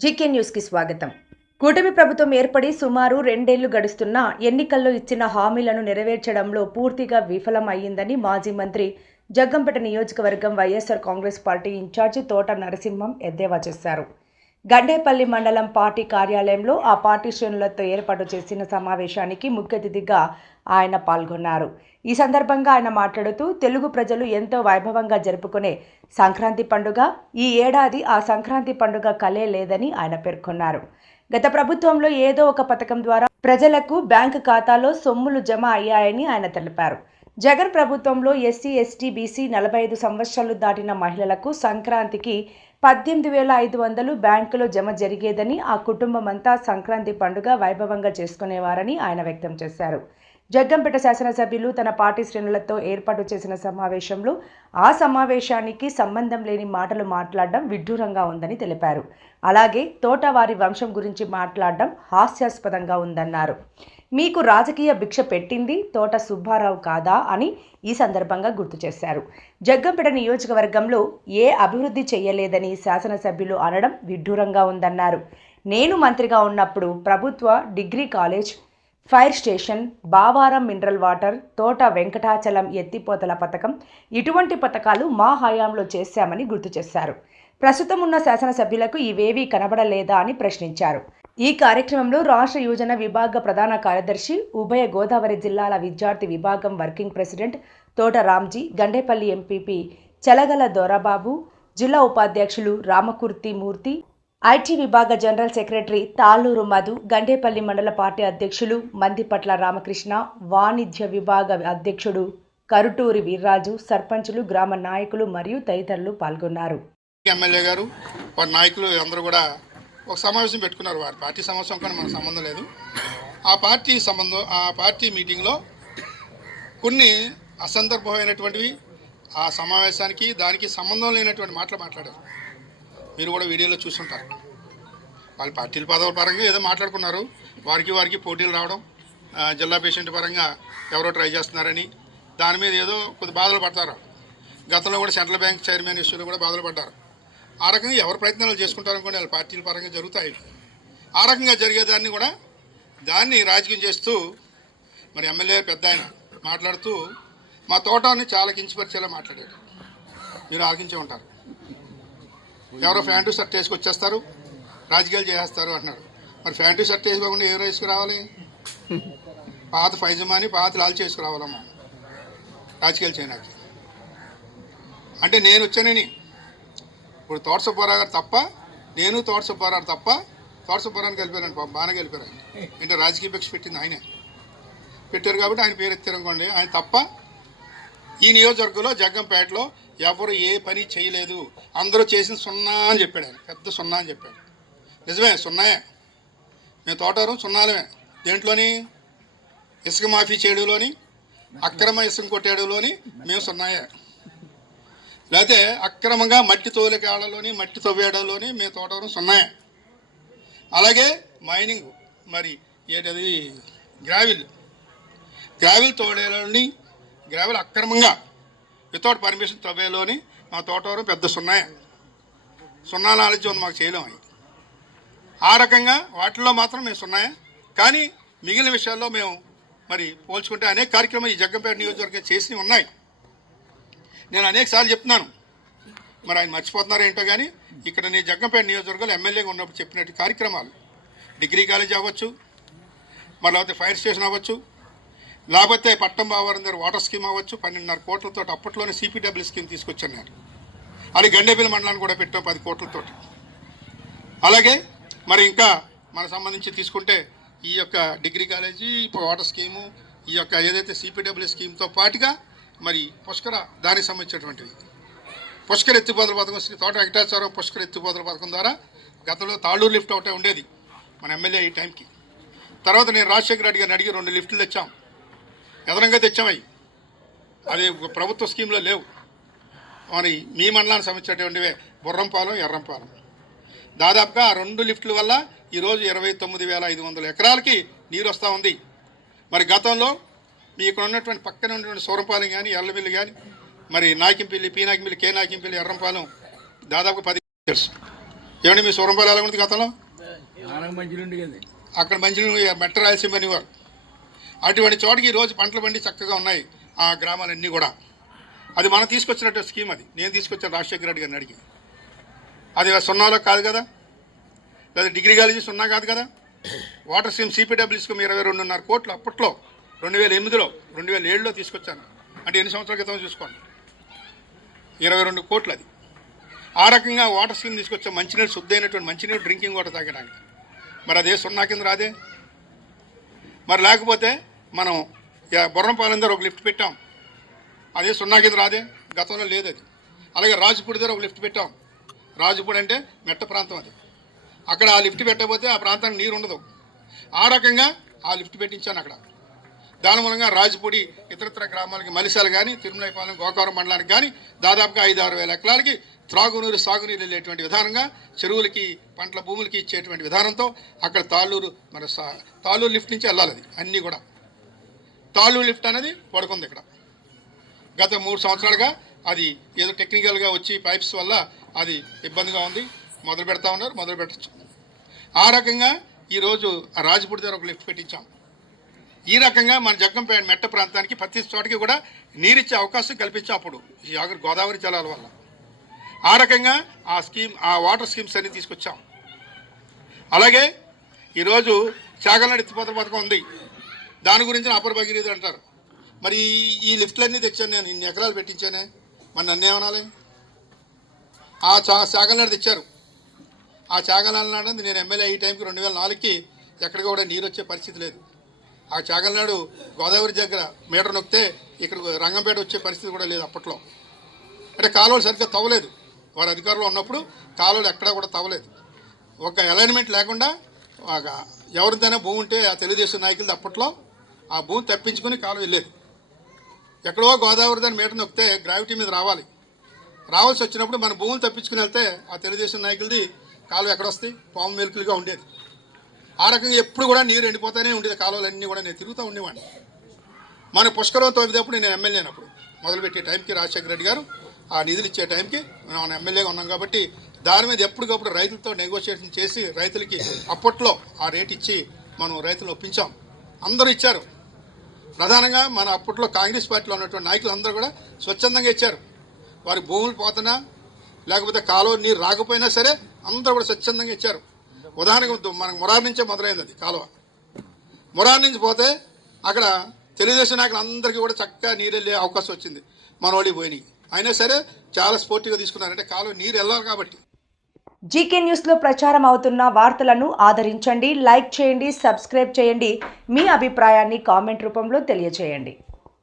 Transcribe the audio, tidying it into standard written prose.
GK న్యూస్కి స్వాగతం. కూటమి ప్రభుత్వం ఏర్పడి సుమారు 2 ఏళ్లు గడుస్తున్నా ఎన్నికల్లో ఇచ్చిన హామీలను నెరవేర్చడంలో పూర్తిగా విఫలం అయ్యిందని మాజీ మంత్రి జగ్గంపేట నియోజకవర్గం వైఎస్ఆర్ కాంగ్రెస్ పార్టీ ఇన్ఛార్జి తోట నరసింహం ఎద్దేవా చేశారు. గండేపల్లి మండలం పార్టీ కార్యాలయంలో ఆ పార్టీ శ్రేణులతో ఏర్పాటు చేసిన సమావేశానికి ముఖ్య అతిథిగా ఆయన పాల్గొన్నారు. ఈ సందర్భంగా ఆయన మాట్లాడుతూ తెలుగు ప్రజలు ఎంతో వైభవంగా జరుపుకునే సంక్రాంతి పండుగ ఈ ఏడాది ఆ సంక్రాంతి పండుగ కలే లేదని ఆయన పేర్కొన్నారు. గత ప్రభుత్వంలో ఏదో ఒక పథకం ద్వారా ప్రజలకు బ్యాంకు ఖాతాలో సొమ్ములు జమ అయ్యాయని ఆయన తెలిపారు. జగన్ ప్రభుత్వంలో ఎస్సీ, ఎస్టీ, బీసీ 45 సంవత్సరాలు దాటిన మహిళలకు సంక్రాంతికి 18,500 బ్యాంకులో జమ జరిగేదని, ఆ కుటుంబమంతా సంక్రాంతి పండుగ వైభవంగా చేసుకునేవారని ఆయన వ్యక్తం చేశారు. జగ్గంపేట శాసనసభ్యులు తన పార్టీ శ్రేణులతో ఏర్పాటు చేసిన సమావేశంలో ఆ సమావేశానికి సంబంధం లేని మాటలు మాట్లాడడం విడ్డూరంగా ఉందని తెలిపారు. అలాగే తోట వారి వంశం గురించి మాట్లాడడం హాస్యాస్పదంగా ఉందన్నారు. మీకు రాజకీయ భిక్ష పెట్టింది తోట సుబ్బారావు కాదా అని ఈ సందర్భంగా గుర్తు చేశారు. జగ్గంపేట నియోజకవర్గంలో ఏ అభివృద్ధి చేయలేదని శాసనసభ్యులు అనడం విడ్డూరంగా ఉందన్నారు. నేను మంత్రిగా ఉన్నప్పుడు ప్రభుత్వ degree college, fire station, Bavaram mineral water, Thota Venkatachalam ఎత్తిపోతల పథకం ఇటువంటి పథకాలు మా హయాంలో చేశామని గుర్తు చేశారు. ప్రస్తుతం ఉన్న శాసనసభ్యులకు ఇవేవీ కనబడలేదా అని ప్రశ్నించారు. ఈ కార్యక్రమంలో రాష్ట్ర యువజన విభాగ ప్రధాన కార్యదర్శి, ఉభయ గోదావరి జిల్లాల విద్యార్థి విభాగం వర్కింగ్ ప్రెసిడెంట్ తోట రామ్జీ, గండేపల్లి ఎంపీపీ చలగల దొరబాబు, జిల్లా ఉపాధ్యక్షులు రామకుర్తి మూర్తి, ఐటీ విభాగ జనరల్ సెక్రటరీ తాళ్ళూరు మధు, గండేపల్లి మండల పార్టీ అధ్యక్షులు మందిపట్ల రామకృష్ణ, వాణిజ్య విభాగ అధ్యక్షుడు కరుటూరి వీర్రాజు, సర్పంచులు, గ్రామ నాయకులు మరియు తదితరులు పాల్గొన్నారు. ఎమ్మెల్యే గారు వారి నాయకులు అందరూ కూడా ఒక సమావేశం పెట్టుకున్నారు. వారి పార్టీ సమావేశం కానీ మనకు సంబంధం లేదు. ఆ పార్టీ మీటింగ్లో కొన్ని అసందర్భమైనటువంటివి, ఆ సమావేశానికి దానికి సంబంధం లేనటువంటి మాటలు మాట్లాడారు. మీరు కూడా వీడియోలో చూస్తుంటారు. వాళ్ళ పార్టీల పదవుల పరంగా ఏదో మాట్లాడుకున్నారు. వారికి పోటీలు రావడం, జిల్లా పేషెంట్ పరంగా ఎవరో ట్రై చేస్తున్నారని దాని మీద ఏదో కొద్ది బాధలు పడతారు. గతంలో కూడా సెంట్రల్ బ్యాంక్ చైర్మన్ ఇష్యూలో కూడా బాధలు పడ్డారు. ఆ రకంగా ఎవరు ప్రయత్నాలు చేసుకుంటారనుకోండి, వాళ్ళ పార్టీల పరంగా జరుగుతాయి. ఆ రకంగా జరిగేదాన్ని కూడా దాన్ని రాజకీయం చేస్తూ మరి ఎమ్మెల్యే పెద్ద ఆయన మాట్లాడుతూ మా తోటని చాలా కించపరిచేలా మాట్లాడాడు. మీరు ఆలోచించే ఉంటారు. ఎవరో ఫ్యాంటు షర్ట్ వేసుకొచ్చేస్తారు, రాజకీయాలు చేసేస్తారు అంటున్నాడు. మరి ఫ్యాంటు షర్ట్ వేసుకోకుండా ఏ వేసుకురావాలి? పాత ఫైజమాని, పాత లాల్ చేసుకురావాలమ్మా రాజకీయాలు చేయడానికి. అంటే నేను వచ్చానని ఇప్పుడు తోట సుబ్బారావు గారు తప్ప, నేను తోట సుబ్బారావు తప్ప, తోట సుబ్బారావుని కలిపారండి. బాగానే కలిపారు. అంటే రాజకీయ భిక్ష పెట్టింది ఆయనే పెట్టారు కాబట్టి ఆయన పేరు ఎత్తారనుకోండి. ఆయన తప్ప ఈ నియోజకవర్గంలో జగ్గంపేటలో ఎవరు ఏ పని చేయలేదు, అందరూ చేసిన సున్నా అని చెప్పాడు. ఆయన పెద్ద సున్నా అని చెప్పాడు. నిజమే, సున్నాయే. మేము తోటవరం సున్నాలమే. దేంట్లోని? ఇసుక మాఫీ చేయడంలోని, అక్రమ ఇసుక కొట్టేయడంలోని మేము సున్నాయే. లేకపోతే అక్రమంగా మట్టి తోలికాడలోని, మట్టి తవ్వేయడంలోని మేము తోటవరం సున్నాయే. అలాగే మైనింగ్, మరి ఏంటది గ్రావిల్ తోడేలోని, గ్రావిల్ అక్రమంగా వితౌట్ పర్మిషన్ తవ్వేలోని మా తోటవరం పెద్ద సున్నాయే. సున్నా నాలెడ్జ్ ఉంది, మాకు చేయలేము అవి. ఆ రకంగా వాటిల్లో మాత్రం మేము సున్నాయే. కానీ మిగిలిన విషయాల్లో మేము మరి పోల్చుకుంటే అనేక కార్యక్రమాలు ఈ జగ్గంపేట నియోజకవర్గం చేసి ఉన్నాయి. నేను అనేక సార్లు చెప్తున్నాను, మరి ఆయన మర్చిపోతున్నారో ఏంటో. కానీ ఇక్కడ నేను జగ్గంపేట నియోజకవర్గంలో ఎమ్మెల్యేగా ఉన్నప్పుడు చెప్పినట్టు కార్యక్రమాలు, డిగ్రీ కాలేజ్ అవ్వచ్చు, మరి లేకపోతే ఫైర్ స్టేషన్ అవ్వచ్చు, లేకపోతే పట్టం బావారం దగ్గర వాటర్ స్కీమ్ అవ్వచ్చు, 12.5 కోట్లతో అప్పట్లోనే సిపిడబ్ల్యూ స్కీమ్ తీసుకొచ్చారు. అది గండేపల్లి మండలాన్ని కూడా పెట్టాం 10 కోట్లతో. అలాగే మరి ఇంకా మనకు సంబంధించి తీసుకుంటే ఈ యొక్క డిగ్రీ కాలేజీ, వాటర్ స్కీము, ఈ యొక్క ఏదైతే సిపిడబ్ల్యూ స్కీమ్తో పాటుగా మరి పుష్కర దానికి సంబంధించినటువంటివి, పుష్కర ఎత్తిపోతల పథకం, తోట వెంకటాచలం పుష్కర ఎత్తిపోతల పథకం ద్వారా గతంలో తాళ్ళూరు లిఫ్ట్ ఒకటే ఉండేది మన ఎమ్మెల్యే ఈ టైంకి. తర్వాత నేను రాజశేఖర రెడ్డి గారిని అడిగి 2 లిఫ్టులు తెచ్చాం, ఎదరంగా తెచ్చామవి. అది ప్రభుత్వ స్కీమ్లో లేవు. మరి మీ మండలానికి సంబంధించినటువంటివే బుర్రంపాలెం, ఎర్రంపాలెం. దాదాపుగా ఆ 2 లిఫ్టుల వల్ల ఈరోజు 29,500 ఎకరాలకి నీరు వస్తూ ఉంది. మరి గతంలో మీ ఇక్కడ ఉన్నటువంటి పక్కన ఉన్నటువంటి సూరంపాలెం కానీ, ఎల్లమిల్లి కానీ, మరి నాకింపల్లి, పీ నాకింపల్లి, కే నాకింపల్లి, ఎర్రంపాలెం దాదాపు 10 acres. ఏమండి మీ సూరంపాలు ఎలా ఉంది గతంలో? మంచిగా అక్కడ మంచినీళ్ళు మెట్ట రాయలసీమ అనేవారు. అటువంటి చోటకి ఈరోజు పంటలు పండి చక్కగా ఉన్నాయి ఆ గ్రామాలన్నీ కూడా. అది మనం తీసుకొచ్చినట్టు స్కీమ్, అది నేను తీసుకొచ్చాను రాజశేఖర రెడ్డి గారిని అడిగి. అది సున్నాలో కాదు కదా, లేదా డిగ్రీ కాలేజీ సున్నా కాదు కదా. వాటర్ స్కీమ్ సిపిడబ్ల్యూస్కి 22.5 కోట్లు అప్పట్లో 2008లో 2007లో తీసుకొచ్చాను. అంటే ఎన్ని సంవత్సరాల క్రితం చూసుకోండి, 22 కోట్లు అది. ఆ రకంగా వాటర్ స్కీమ్ తీసుకొచ్చాం, మంచినీళ్ళు శుద్ధమైనటువంటి మంచినీళ్ళు డ్రింకింగ్ వాటర్ తాగడానికి. మరి అదే సున్నా కింద రాదే. మరి లేకపోతే మనం బొర్రంపాలెం దగ్గర ఒక లిఫ్ట్ పెట్టాం, అదే సున్నా కింద రాదే, గతంలో లేదు అది. అలాగే రాజుపూడి దగ్గర ఒక లిఫ్ట్ పెట్టాం. రాజుపూడి అంటే మెట్ట ప్రాంతం, అది అక్కడ ఆ లిఫ్ట్ పెట్టకపోతే ఆ ప్రాంతానికి నీరు ఉండదు. ఆ రకంగా ఆ లిఫ్ట్ పెట్టించాను అక్కడ. దాని మూలంగా రాజుపూడి ఇతరత్ర గ్రామాలకి, మలిశాలు కానీ, తిరుమలైపాలెం, గోకవరం మండలానికి కానీ దాదాపుగా 5-6 వేల ఎకరాలకి త్రాగునీరు సాగునీరు వెళ్ళేటువంటి విధానంగా, చెరువులకి పంటల భూములకి ఇచ్చేటువంటి విధానంతో అక్కడ తాళ్ళూరు లిఫ్ట్ నుంచి వెళ్ళాలి. అది అన్నీ కూడా తాళ్ళూరు లిఫ్ట్ అనేది పడుకుంది ఇక్కడ. గత 3 సంవత్సరాలుగా అది ఏదో టెక్నికల్గా వచ్చి పైప్స్ వల్ల అది ఇబ్బందిగా ఉంది. మొదలు పెడతా ఉన్నారు, మొదలు పెట్టచ్చు. ఆ రకంగా ఈరోజు ఆ రాజపూడి దగ్గర ఒక లిఫ్ట్ పెట్టించాం. ఈ రకంగా మన జగ్గంపేట మెట్ట ప్రాంతానికి ప్రతి చోటకి కూడా నీరిచ్చే అవకాశం కల్పించాం అప్పుడు ఈ గోదావరి జలాల వల్ల. ఆ రకంగా ఆ వాటర్ స్కీమ్స్ అన్ని తీసుకొచ్చాం. అలాగే ఈరోజు చాగలనాడు ఎత్తిపోతల పథకం ఉంది, దాని గురించి అపర భగీరథ అంటారు. మరి ఈ లిఫ్ట్లన్నీ తెచ్చాను నేను, ఇన్ని ఎకరాలు పెట్టించానే, మరి నన్ను ఏమనాలి? ఆ చాగలనాడు తెచ్చారు. ఆ చాగలనాడు నేను ఎమ్మెల్యే ఈ టైంకి 2004కి ఎక్కడికి కూడా నీరు వచ్చే పరిస్థితి లేదు. ఆ చాగలనాడు గోదావరి దగ్గర మీటర్ నొక్కితే ఇక్కడ రంగంపేట వచ్చే పరిస్థితి కూడా లేదు అప్పట్లో. అంటే కాలువలు సరిగ్గా తవ్వలేదు, వారు అధికారంలో ఉన్నప్పుడు కాలువలు ఎక్కడా కూడా తవ్వలేదు. ఒక అలైన్మెంట్ లేకుండా ఎవరిదైనా భూమి ఉంటే ఆ తెలుగుదేశం నాయకులది అప్పట్లో ఆ భూమి తప్పించుకొని కాలువ వెళ్ళేది. ఎక్కడో గోదావరి దాన్ని మీటర్ నొక్కితే గ్రావిటీ మీద రావాల్సి వచ్చినప్పుడు మన భూములు తప్పించుకుని వెళ్తే ఆ తెలుగుదేశం నాయకులది కాలువ ఎక్కడొస్తాయి, పాము మెలుకులుగా ఉండేది. ఆ రకంగా ఎప్పుడు కూడా నీరు ఎండిపోతూనే ఉండేది. కాలువలన్నీ కూడా నేను తిరుగుతూ ఉండేవాడిని. మన పుష్కరం తవ్వేటప్పుడు నేను ఎమ్మెల్యే అయినప్పుడు మొదలుపెట్టే టైంకి రాజశేఖర రెడ్డి గారు ఆ నిధులు ఇచ్చే టైంకి మనం ఎమ్మెల్యేగా ఉన్నాం కాబట్టి దాని మీద ఎప్పటికప్పుడు రైతులతో నెగోషియేషన్ చేసి రైతులకి అప్పట్లో ఆ రేట్ ఇచ్చి మనం రైతులను ఒప్పించాం. అందరూ ఇచ్చారు. ప్రధానంగా మన అప్పట్లో కాంగ్రెస్ పార్టీలో ఉన్నటువంటి నాయకులు అందరూ కూడా స్వచ్ఛందంగా ఇచ్చారు. వారి భూములు పోతున్నా లేకపోతే కాలువ నీరు రాకపోయినా సరే అందరూ కూడా స్వచ్ఛందంగా ఇచ్చారు. ఉదాహరణకు మనకు మురారి నుంచే మొదలైంది అది కాలువ. మురారి నుంచి పోతే అక్కడ తెలుగుదేశం నాయకులు అందరికీ కూడా చక్కగా నీరు వెళ్ళే అవకాశం వచ్చింది. మన వాళ్ళు పోయినాయి, అయినా సరే చాలా స్పోర్టివ్గా తీసుకున్నారు. అంటే కాలువ నీరు వెళ్ళాలి కాబట్టి. జీకే న్యూస్లో ప్రచారం అవుతున్న వార్తలను ఆదరించండి, లైక్ చేయండి, సబ్స్క్రైబ్ చేయండి. మీ అభిప్రాయాన్ని కామెంట్ రూపంలో తెలియజేయండి.